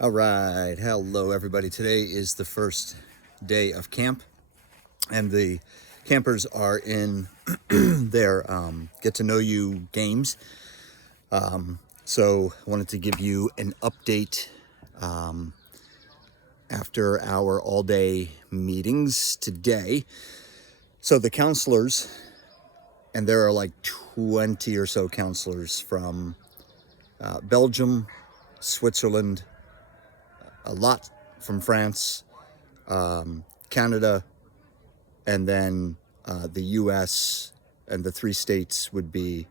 All right, hello everybody. Today is the first day of camp, and the campers are in their get to know you games. So I wanted to give you an update after our all day meetings today. So the counselors, and there are like 20 or so counselors from Belgium, Switzerland, a lot from France, Canada, and then the US, and the three states would be,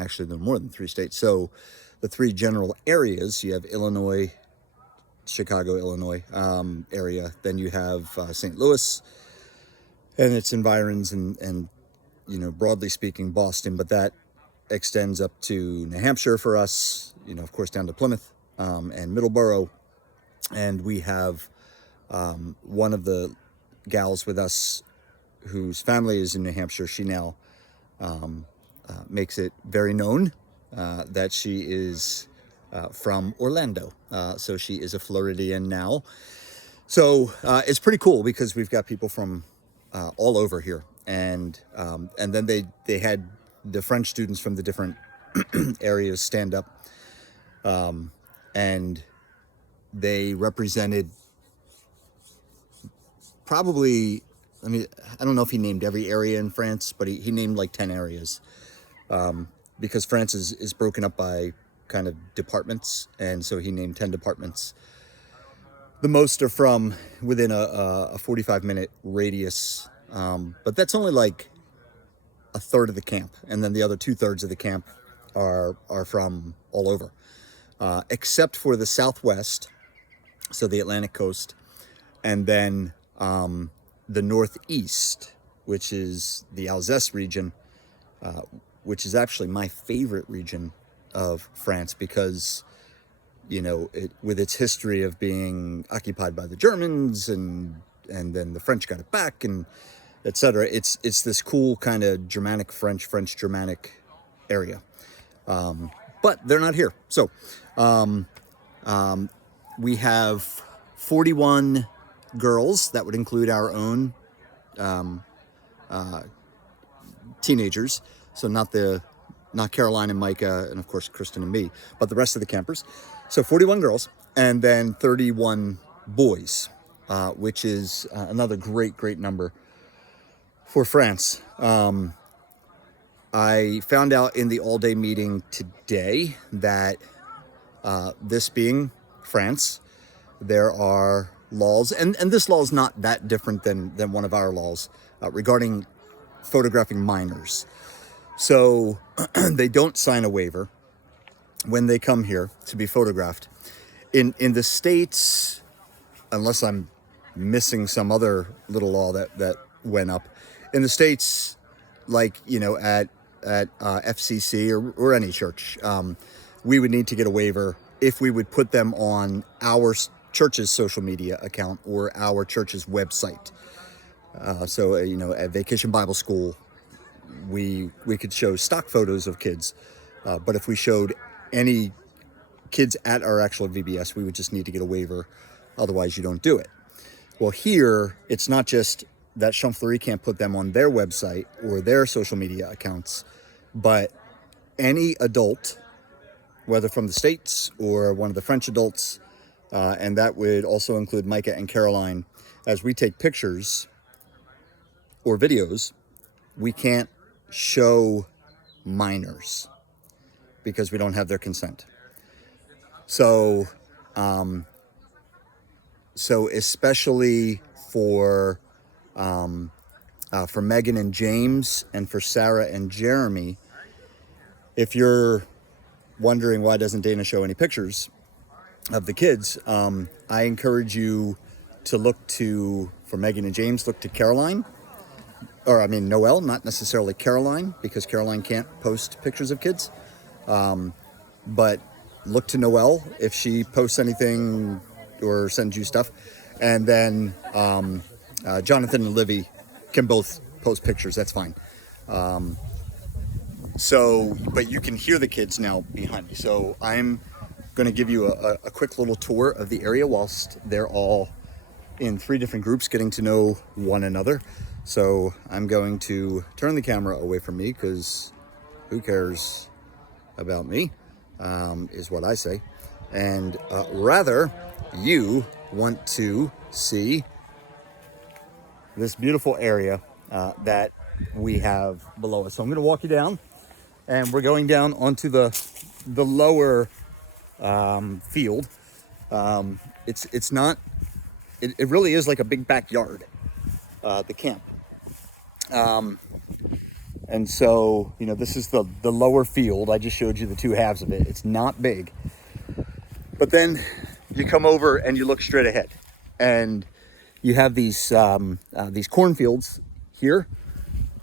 actually there are more than three states. So the three general areas, you have Illinois, Chicago, Illinois area. Then you have St. Louis and its environs, and broadly speaking, Boston, but that extends up to New Hampshire for us, of course, down to Plymouth and Middleborough. And we have one of the gals with us whose family is in New Hampshire. She now makes it very known that she is from Orlando. So she is a Floridian now. So it's pretty cool because we've got people from all over here. And then they had the French students from the different areas stand up, and they represented probably, I don't know if he named every area in France, but he named like 10 areas, because France is broken up by kind of departments, and so he named 10 departments. The most are from within a 45-minute radius, but that's only like a third of the camp, and then the other 2/3 of the camp are from all over, except for the Southwest, so the Atlantic coast, and then the Northeast, which is the Alsace region, which is actually my favorite region of France because, with its history of being occupied by the Germans, and then the French got it back, and etc. It's this cool kind of Germanic French Germanic area, but they're not here. So we have 41 girls. That would include our own teenagers. So not Caroline and Micah, and of course Kristen and me, but the rest of the campers. So 41 girls, and then 31 boys, which is another great number for France. I found out in the all-day meeting today that this being France, there are laws, and this law is not that different than one of our laws regarding photographing minors. So they don't sign a waiver when they come here to be photographed. In the States, unless I'm missing some other little law that went up, in the States, like, at FCC or any church, we would need to get a waiver if we would put them on our church's social media account or our church's website. So at Vacation Bible School, we could show stock photos of kids, but if we showed any kids at our actual VBS, we would just need to get a waiver. Otherwise, you don't do it. Well, here, it's not just that Champfleury can't put them on their website or their social media accounts, but any adult, whether from the States or one of the French adults, and that would also include Micah and Caroline, as we take pictures or videos, we can't show minors because we don't have their consent. So especially for Megan and James, and for Sarah and Jeremy, if you're wondering why doesn't Dana show any pictures of the kids, I encourage you to for Megan and James, look to Caroline, Noelle, not necessarily Caroline, because Caroline can't post pictures of kids, but look to Noelle if she posts anything or sends you stuff, and then Jonathan and Livy can both post pictures. That's fine. But you can hear the kids now behind me. So I'm going to give you a quick little tour of the area whilst they're all in 3 different groups getting to know one another. So I'm going to turn the camera away from me because who cares about me, is what I say. And rather, you want to see this beautiful area that we have below us. So I'm going to walk you down, and we're going down onto the lower field. It's not. It really is like a big backyard, the camp. And so, you know, this is the lower field. I just showed you the 2 halves of it. It's not big. But then you come over and you look straight ahead, and you have these cornfields here,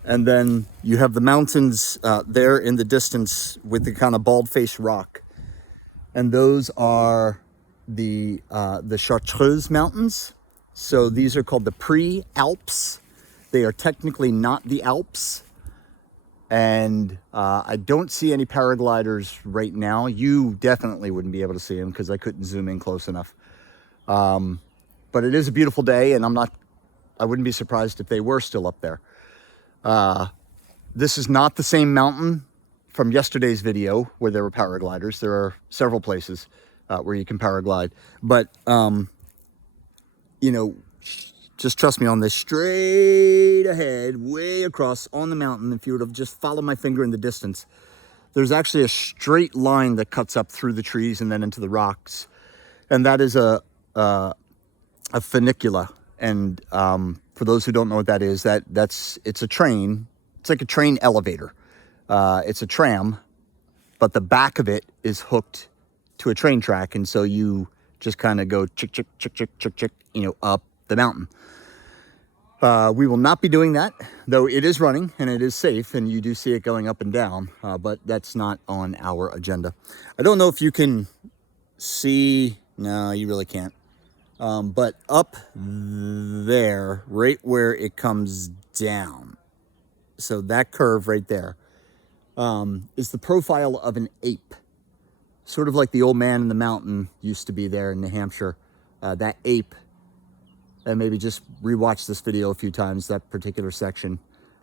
and then you have the mountains there in the distance with the kind of bald-faced rock, and those are the Chartreuse Mountains. So these are called the Pre-Alps. They are technically not the Alps. And I don't see any paragliders right now. You definitely wouldn't be able to see them because I couldn't zoom in close enough. But it is a beautiful day, and I wouldn't be surprised if they were still up there. This is not the same mountain from yesterday's video where there were paragliders. There are several places where you can paraglide. But, you know, just trust me on this. Straight ahead, way across on the mountain, if you would have just followed my finger in the distance, there's actually a straight line that cuts up through the trees and then into the rocks. And that is a funicula. And for those who don't know what that is, it's a train. It's like a train elevator. It's a tram, but the back of it is hooked to a train track. And so you just kind of go chick, chick, chick, chick, chick, chick, you know, up the mountain. We will not be doing that, though it is running and it is safe, and you do see it going up and down, but that's not on our agenda. I don't know if you can see, no, you really can't. But up there, right where it comes down, so that curve right there, is the profile of an ape. Sort of like the old man in the mountain used to be there in New Hampshire. That ape, and maybe just rewatch this video a few times, that particular section.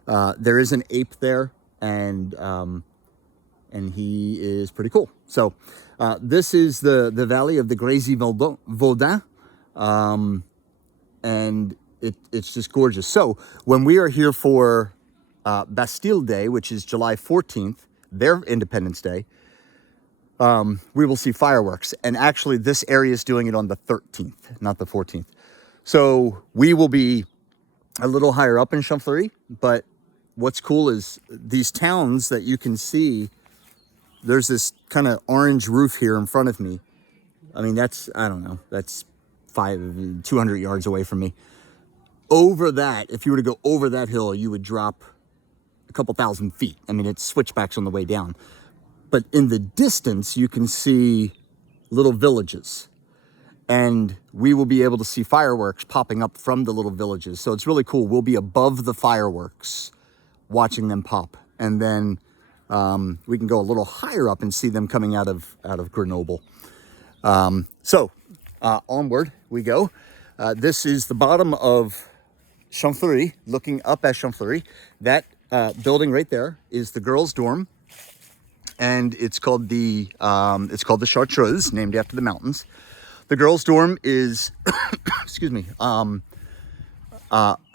There is an ape there, and he is pretty cool. So this is the valley of the Grésivaudan, and it's just gorgeous. So when we are here for Bastille Day, which is July 14th, their Independence Day, we will see fireworks. And actually this area is doing it on the 13th, not the 14th. So we will be a little higher up in Champfleury, but what's cool is these towns that you can see, there's this kind of orange roof here in front of me. I mean, that's, I don't know, that's 200 yards away from me. Over that, if you were to go over that hill, you would drop a couple thousand feet. I mean, it's switchbacks on the way down. But in the distance, you can see little villages. And we will be able to see fireworks popping up from the little villages. So it's really cool. We'll be above the fireworks watching them pop. And then we can go a little higher up and see them coming out of Grenoble. So onward we go. This is the bottom of Champfleury, looking up at Champfleury. That building right there is the girls' dorm. And it's called the Chartreuse, named after the mountains. The girls' dorm is, excuse me,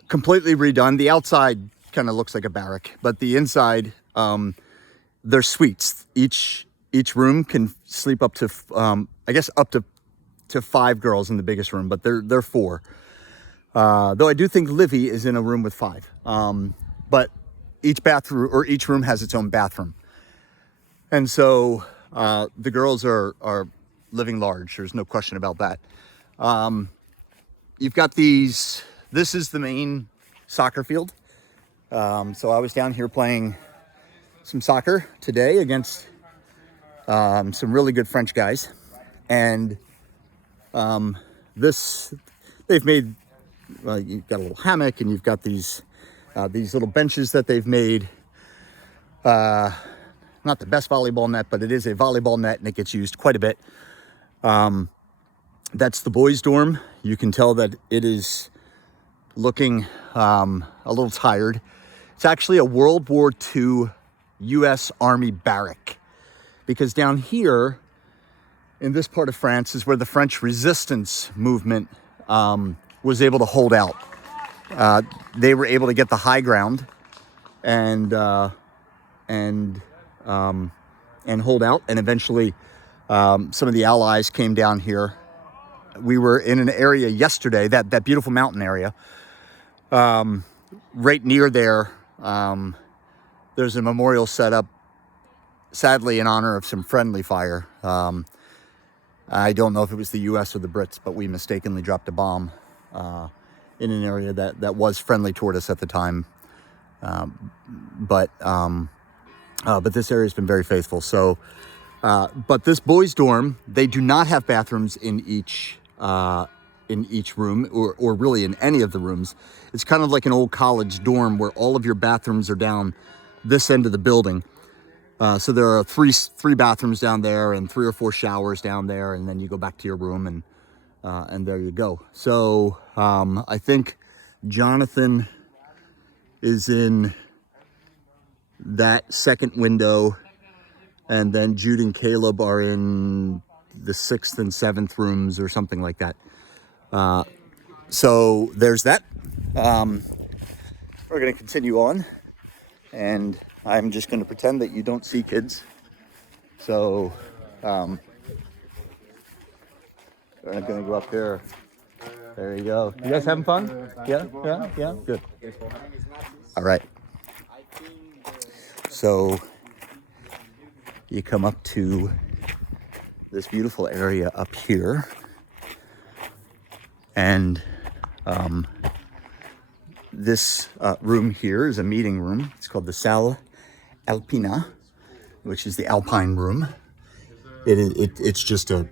completely redone. The outside kind of looks like a barrack, but the inside, they're suites. Each room can sleep up to, I guess, up to 5 girls in the biggest room, but they're 4. Though I do think Livy is in a room with 5. But each bathroom or each room has its own bathroom. And so the girls are living large. There's no question about that. You've got these, this is the main soccer field. So I was down here playing some soccer today against some really good French guys. And they've made, well, you've got a little hammock and you've got these little benches that they've made. Not the best volleyball net, but it is a volleyball net and it gets used quite a bit. That's the boys' dorm. You can tell that it is looking a little tired. It's actually a World War II U.S. Army barrack, because down here in this part of France is where the French resistance movement was able to hold out. They were able to get the high ground and hold out, and eventually some of the Allies came down here. We were in an area yesterday, that beautiful mountain area. Right near there, there's a memorial set up, sadly in honor of some friendly fire. I don't know if it was the US or the Brits, but we mistakenly dropped a bomb in an area that was friendly toward us at the time. But this area has been very faithful. So, but this boys' dorm, they do not have bathrooms in each room, or really in any of the rooms. It's kind of like an old college dorm where all of your bathrooms are down this end of the building. So there are three bathrooms down there and 3 or 4 showers down there, and then you go back to your room, and there you go. So I think Jonathan is in that second window, and then Jude and Caleb are in the 6th and 7th rooms or something like that. So there's that. We're going to continue on, and I'm just going to pretend that you don't see kids. So I'm going to go up there. There you go. You guys having fun? Yeah? Good. All right. So you come up to this beautiful area up here, and this room here is a meeting room. It's called the Salle Alpina, which is the Alpine room. It's just a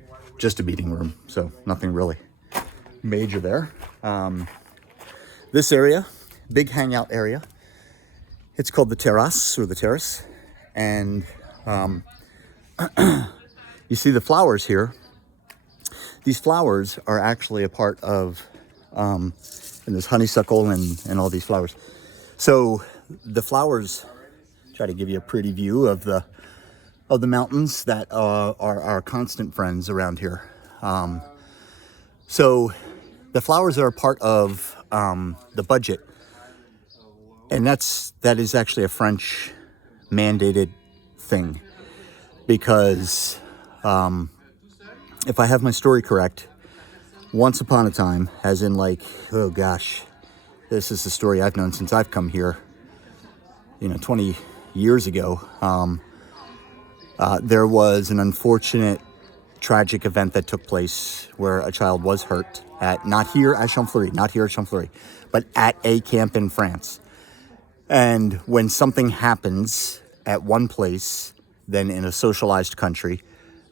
meeting room, so nothing really major there. This area, big hangout area, it's called the terrace, or the terrace, and you see the flowers here. These flowers are actually a part of, and there's honeysuckle and all these flowers. So the flowers try to give you a pretty view of the mountains that are our constant friends around here. So the flowers are a part of the budget, and that is actually a French mandated thing, because if I have my story correct, once upon a time, as in like, oh gosh, this is the story I've known since I've come here, 20 years ago, there was an unfortunate tragic event that took place where a child was hurt not here at Champfleury, but at a camp in France. And when something happens at one place, then in a socialized country,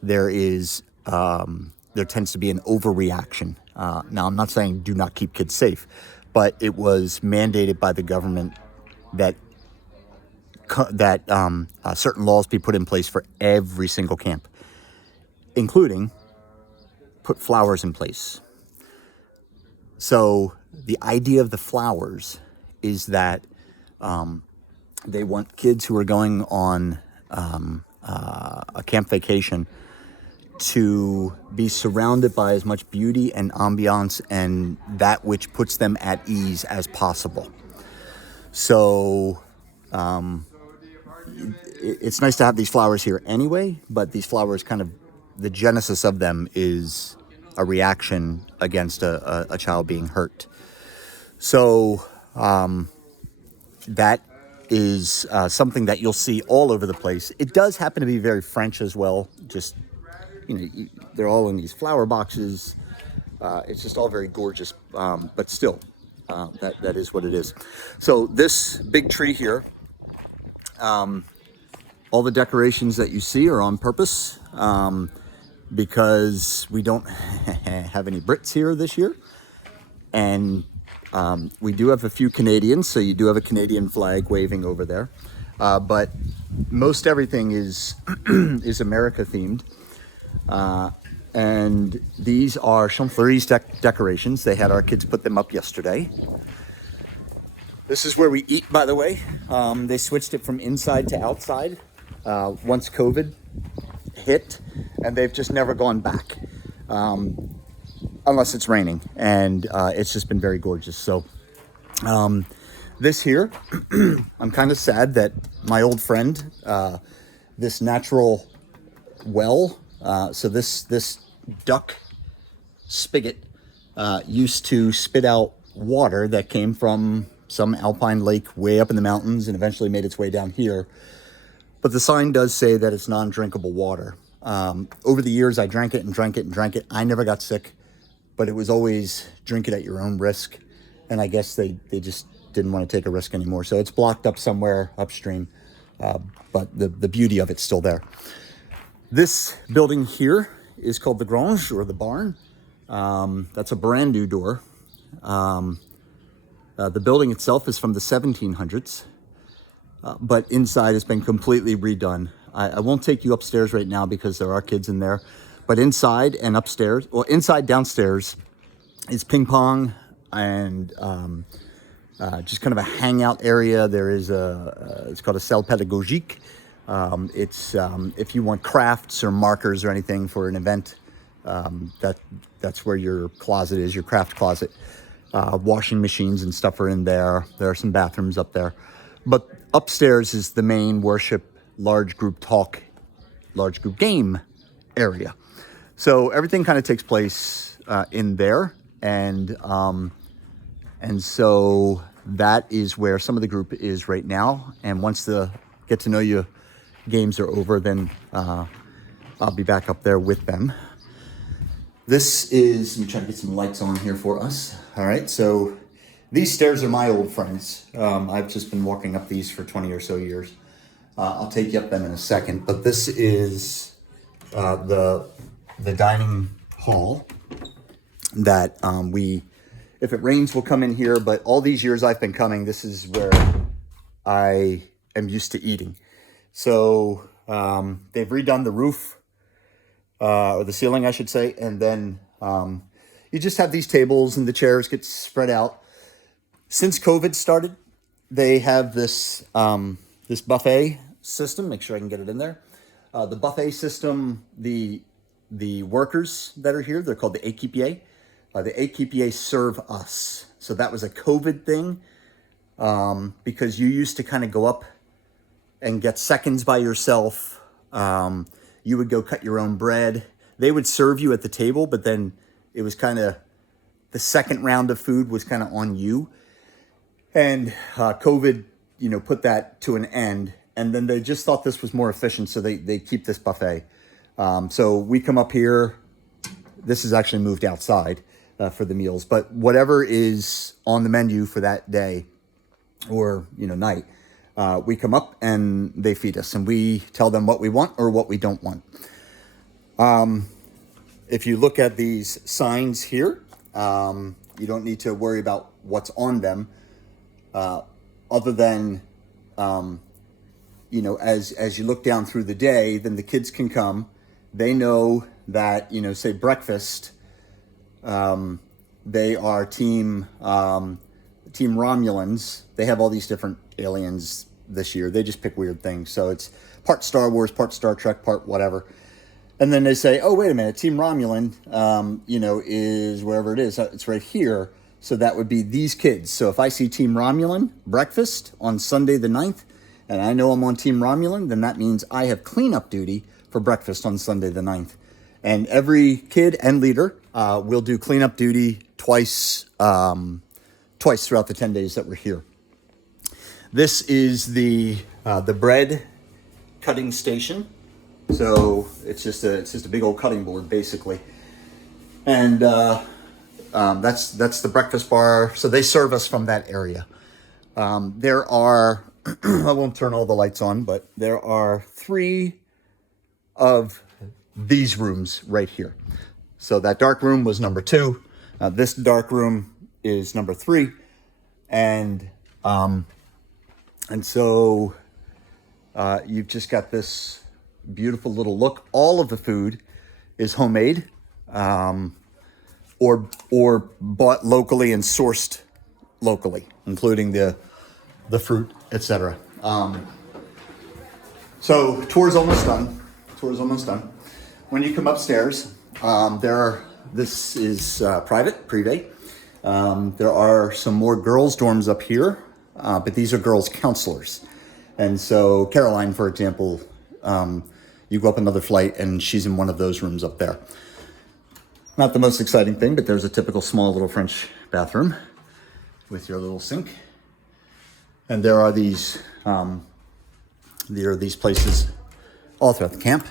there tends to be an overreaction. Now, I'm not saying do not keep kids safe, but it was mandated by the government that certain laws be put in place for every single camp, including put flowers in place. So the idea of the flowers is that they want kids who are going on a camp vacation to be surrounded by as much beauty and ambiance and that which puts them at ease as possible. So it's nice to have these flowers here anyway, but these flowers the genesis of them is a reaction against a child being hurt. So that is something that you'll see all over the place. It does happen to be very French as well. Just, they're all in these flower boxes. It's just all very gorgeous, but still, that is what it is. So this big tree here, all the decorations that you see are on purpose, because we don't have any Brits here this year. And we do have a few Canadians, so you do have a Canadian flag waving over there. But most everything is America themed. And these are Champfleury's decorations. They had our kids put them up yesterday. This is where we eat, by the way. They switched it from inside to outside once COVID hit, and they've just never gone back unless it's raining, and it's just been very gorgeous. So this here, I'm kind of sad that my old friend, this natural well, so this duck spigot used to spit out water that came from some alpine lake way up in the mountains and eventually made its way down here. But the sign does say that it's non-drinkable water. Over the years, I drank it and drank it and drank it. I never got sick, but it was always drink it at your own risk. And I guess they just didn't want to take a risk anymore. So it's blocked up somewhere upstream, but the beauty of it's still there. This building here is called the Grange, or the barn. That's a brand new door. The building itself is from the 1700s, but inside has been completely redone. I won't take you upstairs right now because there are kids in there, but inside and upstairs, or inside downstairs, is ping pong and just kind of a hangout area. There is it's called a salle pédagogique. It's if you want crafts or markers or anything for an event, that's where your closet is, your craft closet. Washing machines and stuff are in there. There are some bathrooms up there. But upstairs is the main worship, large group talk, large group game area. So everything kind of takes place in there. And so that is where some of the group is right now. And once the get to know you games are over, then I'll be back up there with them. This is, let me try to get some lights on here for us. All right, so these stairs are my old friends. I've just been walking up these for 20 or so years. I'll take you up them in a second, but this is the dining hall that if it rains, we'll come in here, but all these years I've been coming, this is where I am used to eating. So they've redone the roof, or the ceiling, I should say, and then you just have these tables and the chairs get spread out. Since COVID started, they have this this buffet system. Make sure I can get it in there. The buffet system, the workers that are here, they're called the équipiers. The équipiers serve us. So that was a COVID thing, because you used to kind of go up and get seconds by yourself. You would go cut your own bread. They would serve you at the table, but then it was kind of, the second round of food was kind of on you. And COVID, put that to an end. And then they just thought this was more efficient, so they keep this buffet. So we come up here. This is actually moved outside for the meals. But whatever is on the menu for that day or, night, we come up and they feed us. And we tell them what we want or what we don't want. If you look at these signs here, you don't need to worry about what's on them, other than, as you look down through the day, then the kids can come. They know that, say breakfast, they are team Romulans. They have all these different aliens this year. They just pick weird things. So it's part Star Wars, part Star Trek, part whatever. And then they say, oh, wait a minute, Team Romulan, is wherever it is. It's right here. So that would be these kids. So if I see Team Romulan breakfast on Sunday the 9th, and I know I'm on Team Romulan, then that means I have cleanup duty for breakfast on Sunday the 9th. And every kid and leader will do cleanup duty twice throughout the 10 days that we're here. This is the bread cutting station. So it's just a big old cutting board basically, and that's the breakfast bar. So they serve us from that area. There are I won't turn all the lights on, but there are 3 of these rooms right here. So that dark room was number 2. This dark room is number 3, and so you've just got this beautiful little look. All of the food is homemade. or bought locally and sourced locally, including the fruit, etc. So tour's almost done. When you come upstairs, this is private, privé. There are some more girls' dorms up here, but these are girls' counselors. And so Caroline, for example, you go up another flight and she's in one of those rooms up there. Not the most exciting thing, but there's a typical small little French bathroom with your little sink. And there are these places all throughout the camp.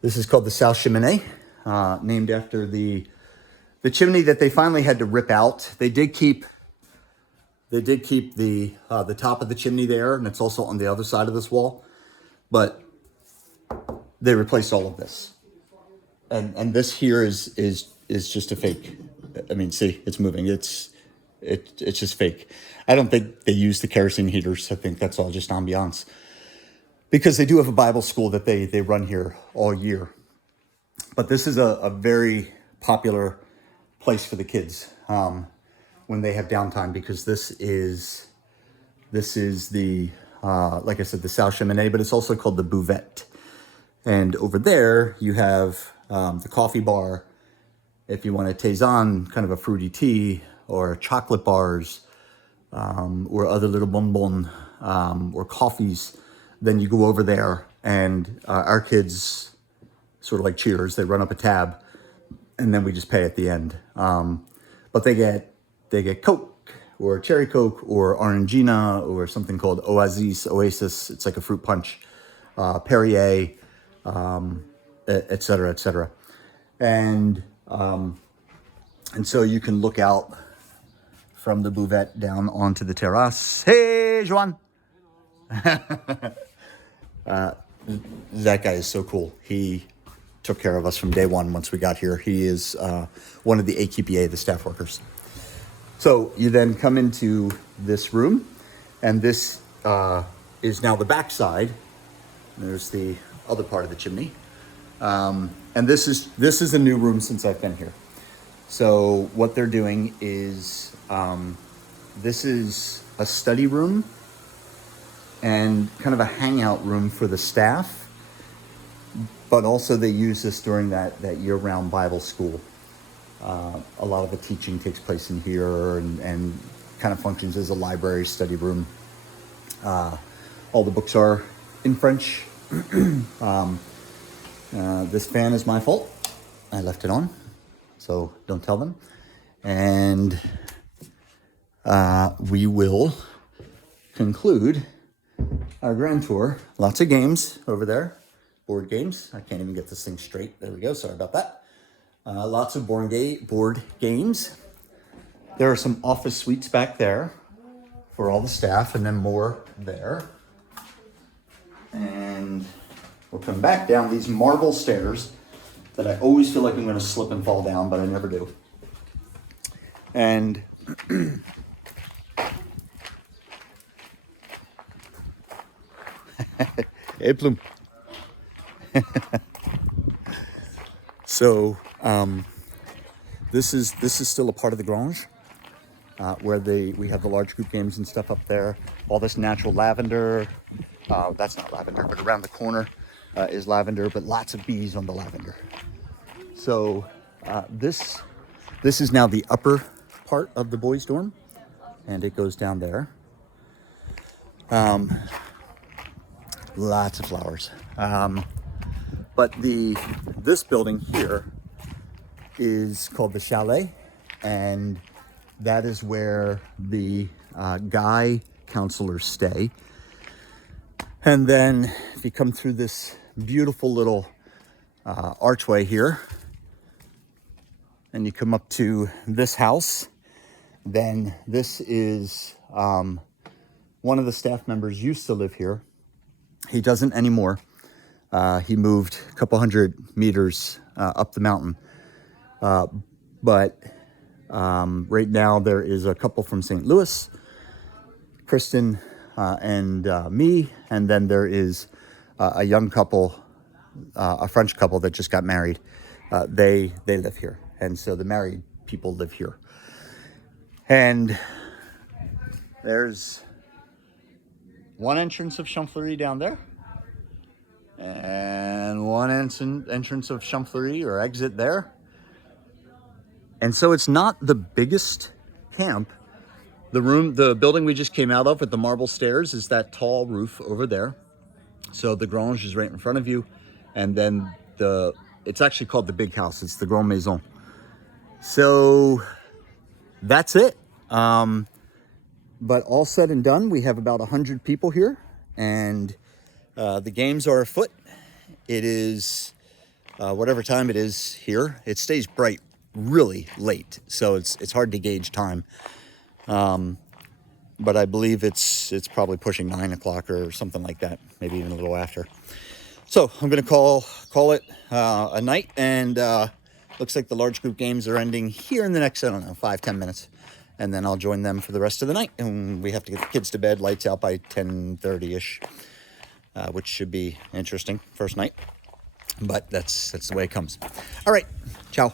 This is called the Salle Cheminée, named after the chimney that they finally had to rip out. They did keep the top of the chimney there, and it's also on the other side of this wall, but they replaced all of this. And this here is just a fake. I mean, see, it's moving. It's just fake. I don't think they use the kerosene heaters. I think that's all just ambiance. Because they do have a Bible school that they run here all year. But this is a very popular place for the kids when they have downtime, because this is the, like I said, the Salle Cheminée, but it's also called the Buvette. And over there you have the coffee bar. If you want a Taisan, kind of a fruity tea, or chocolate bars, or other little bonbons, or coffees, then you go over there, and our kids, sort of like Cheers, they run up a tab, and then we just pay at the end. But they get Coke, or Cherry Coke, or Orangina, or something called Oasis. It's like a fruit punch, Perrier, et cetera, et cetera. And so you can look out from the Buvette down onto the terrace. Hey, Joan. That guy is so cool. He took care of us from day one once we got here. He is one of the AQPA, the staff workers. So you then come into this room, and this is now the back side. There's the other part of the chimney. And this is a new room since I've been here. So what they're doing is, this is a study room and kind of a hangout room for the staff, but also they use this during that year-round Bible school. A lot of the teaching takes place in here, and kind of functions as a library study room. All the books are in French. This fan is my fault. I left it on, so don't tell them. And we will conclude our grand tour. Lots of games over there, board games. I can't even get this thing straight. There we go. Sorry about that. Lots of board games. There are some office suites back there for all the staff, and then more there. And we'll come back down these marble stairs that I always feel like I'm going to slip and fall down, but I never do. And hey, Plume. So this is still a part of the Grange, where we have the large group games and stuff up there. All this natural lavender. That's not lavender, but around the corner is lavender, but lots of bees on the lavender. So this is now the upper part of the boys' dorm, and it goes down there. Lots of flowers. But this building here is called the Chalet, and that is where the guy counselors stay. And then if you come through this beautiful little archway here, and you come up to this house, then this is one of the staff members used to live here. He doesn't anymore. He moved a couple hundred meters up the mountain. But right now there is a couple from St. Louis, Kristen and me, and then there is a young couple, a French couple that just got married, they live here, and so the married people live here. And there's one entrance of Champfleury down there, and one entrance of Champfleury or exit there. And so it's not the biggest camp. The building we just came out of with the marble stairs is that tall roof over there. So the Grange is right in front of you. And then it's actually called the big house. It's the Grande Maison. So that's it. But all said and done, we have about 100 people here, and the games are afoot. It is whatever time it is here. It stays bright really late, so it's hard to gauge time. But I believe it's probably pushing 9 o'clock or something like that, maybe even a little after. So I'm going to call it a night, and looks like the large group games are ending here in the next, I don't know, 5-10 minutes. And then I'll join them for the rest of the night. And we have to get the kids to bed, lights out by 10:30-ish, which should be interesting, first night. But that's the way it comes. All right, ciao.